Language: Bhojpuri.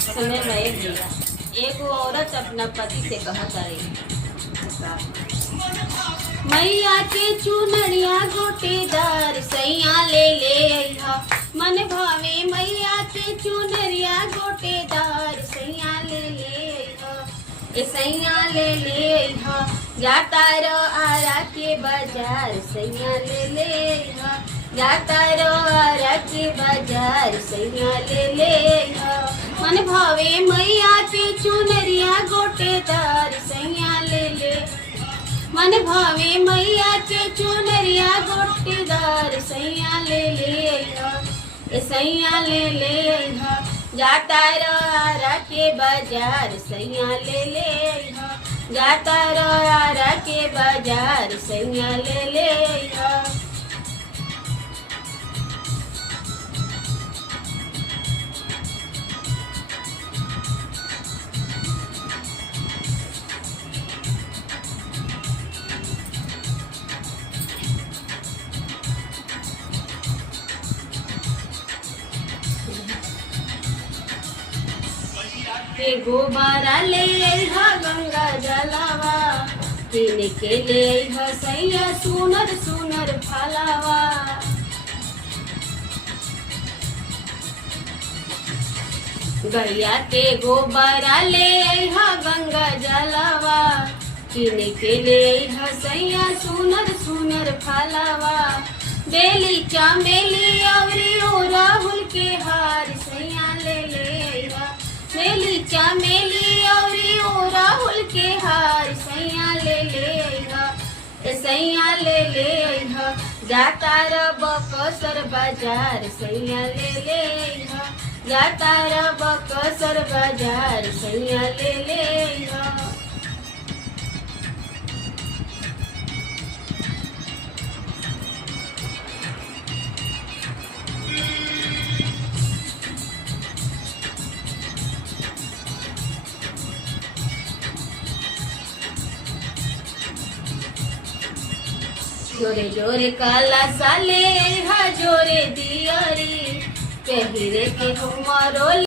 समय रहे भैया। एगो औरत अपना पति से कहत रही, मैया के चुनरिया गोटेदार सैया ले अइहा। मन भावे मैया के चुनरिया गोटेदार सैया ले अइहा। ए सैया ले अइहा। जाता रो आरा के बाजार सैया ले अइहा। जाता रो आरा के बाजार सैया ले अइहा। मन भावे मैया के चुनरिया गोटेदार सैया ले। मन भावे मैया के चुनरिया गोटेदार सैया ले अइहा। ए सैया ले अइहा। जाता रो आरा के बाजार सैया ले अइहा। जाता रो आरा के बाजार सैया ले अइहा। के गोबारा ले अइहा गंगा जलावा। किन के ले अइहा सैया सुनर सुनर फलावा। गैया के गोबारा ले अइहा गंगा जलावा। किन के ले अइहा सैया सुनर सुनर फलावा। बेली चमेली अउरी राहुल के हार सैया ले अइहा। बेली चमेली अउरी राहुल के हार सैया ले अइहा। ए सैया ले अइहा। जाता रो बकसर बाजार सैया ले अइहा। जाता रो बकसर बाजार सैया ले अइहा। जोरे जोरे काला साले हा जोरे दियरी पहिरे के हमारो